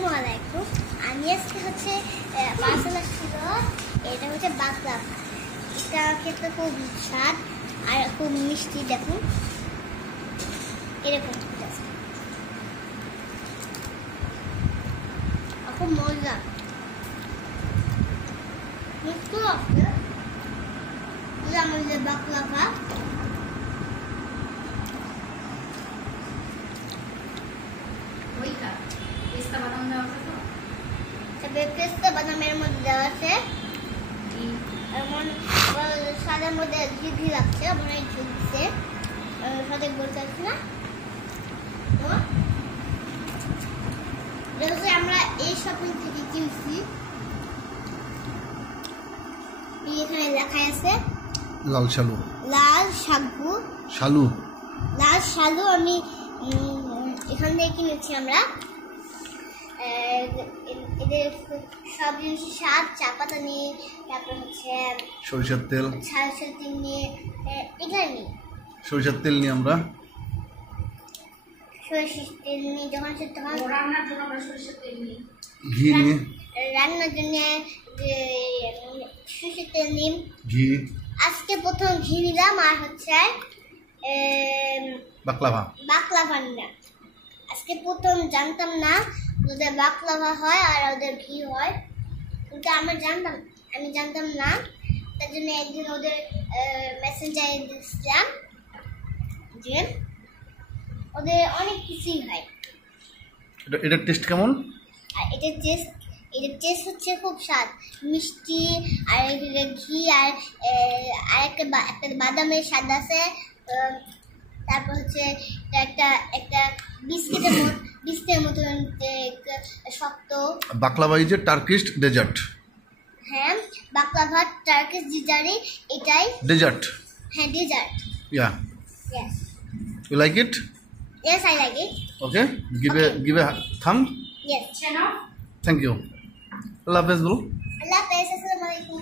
আসসালামু আলাইকুম। আমি আজকে হচ্ছে পার্সেল আসছিল, এটা হচ্ছে বাকলাভা। এটা খেতে খুব স্বাদ আর খুব মিষ্টি। দেখুন এরকম খুব মজা মিষ্টি আছে। আমাদের বাকলাভা পেস্তা বাদামের মধ্যে দেওয়া আছে, এমন সাদার মধ্যে ঘি লাগছে, অনেক ঘি দিচ্ছে, সঠিক বলতে পারছি না। তো আমরা এই শপিং থেকে কিনছি। এখানে লেখা আছে লাল শালু, লাল শালু, শালু, লাল শালু। আমি এখান থেকে কিনেছি আমরা। এদের সব জিনিস স্বাদ, চা পাতা নিয়ে, তারপর হচ্ছে সরিষার তেল, সরিষার তেল নিয়ে, এগুলো নিয়ে সরিষার তেল নিয়ে আমরা সরিষার তেল নিয়ে যখন তখন রান্নার জন্য আমরা সরিষার তেল নিই, ঘি নিয়ে, রান্নার জন্য সরিষার তেল নিই, ঘি। আজকে প্রথম ঘি নিলাম। আর হচ্ছে বাকলাভা, বাকলাভা নিলাম। আজকে প্রথম জানতাম না ওদের বাকলাভা হয় আর ওদের ঘি হয়, কিন্তু আমি জানতাম না। তার জন্য একদিন ওদের মেসেঞ্জারে দিয়েছিলাম যে ওদের অনেক কিছুই হয়। এটার টেস্ট কেমন? আর এটার টেস্ট হচ্ছে খুব স্বাদ, মিষ্টি, আর ঘি, আর একটা বাদামের স্বাদ আছে। তারপর হচ্ছে একটা একটা বিস্কিটের মতন শক্ত। Baklava is a Turkish dessert. হ্যাঁ, বাকলাভা টার্কিশ ডিজারি, এটাই ডেজার্ট। হ্যাঁ, dessert. Yeah. Yes. You like it? Yes, I like it. Okay. Give a thumb. Yes. Chheno Thank you. Allah Hafiz bro. Allah Hafiz. Assalamu alaikum.